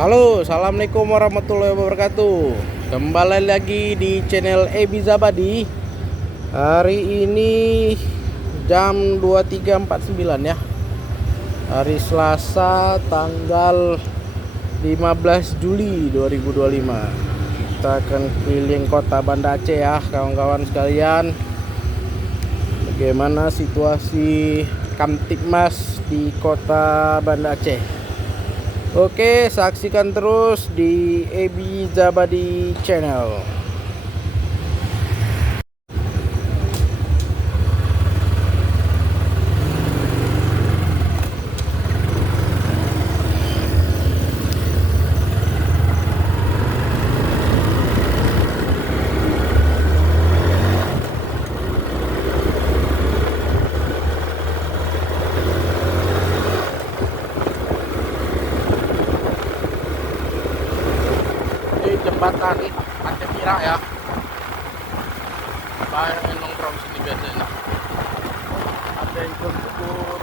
Halo, assalamualaikum warahmatullahi wabarakatuh. Kembali lagi di channel Ebi Zabadi. Hari ini jam 23.49 ya. Hari Selasa tanggal 15 Juli 2025. Kita akan keliling kota Banda Aceh ya, kawan-kawan sekalian. Bagaimana situasi Kamtibmas di kota Banda Aceh? Oke, saksikan terus di Ebi Zabadi Channel. Di jembatan Aceh Mira ya. Banyak yang nongkrong sini biasanya. Ada yang kubur.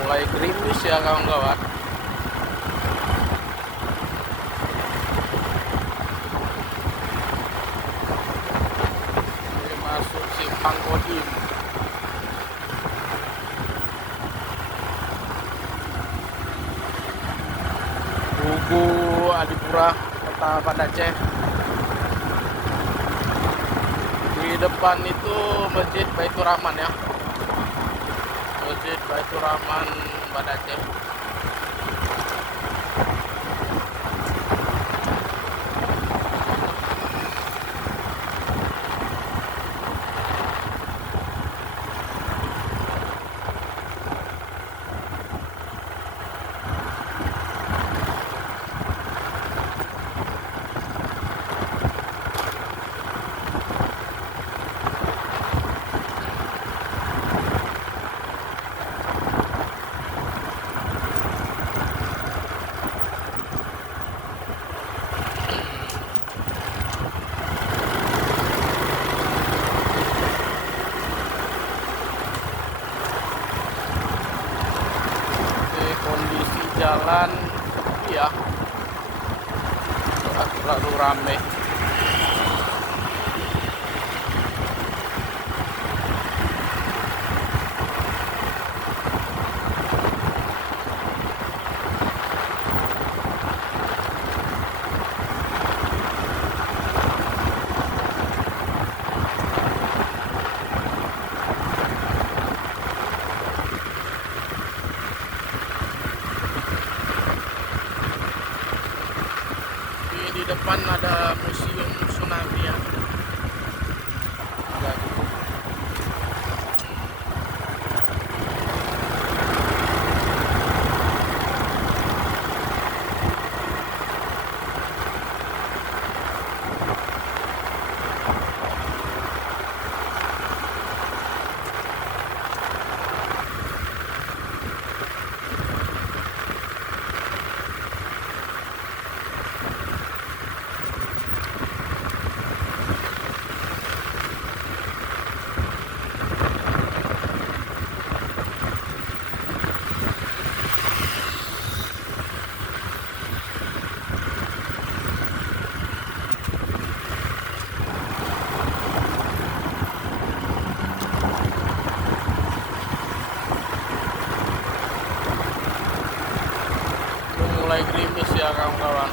Mulai gerimis ya kawan-kawan. Ini masuk Simpang Kodim. Buku Adipura, kota Banda Aceh. Di depan itu Masjid Baitur Rahman ya. Masjid Baitur Rahman Banda Aceh. Kondisi jalan sepi ya, nggak terlalu rame. Di depan ada museum tsunami ya. Mulai gerimis ya kawan-kawan.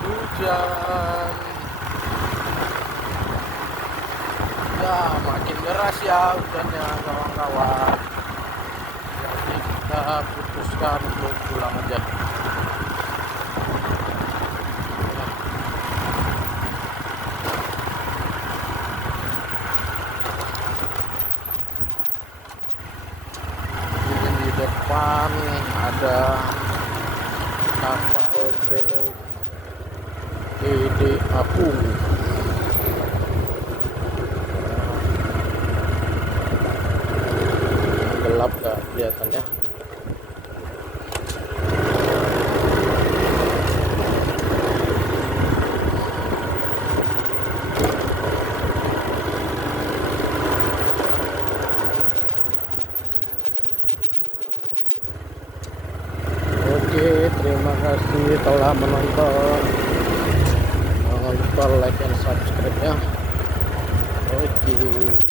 hujan. Ya, makin deras ya hujannya kawan-kawan. Jadi kita putuskan untuk pulang aja. Di depan ada kapal POD Apung. Gelap gak kelihatannya. Oke, terima kasih telah menonton. Jangan lupa like dan subscribe ya. Oke.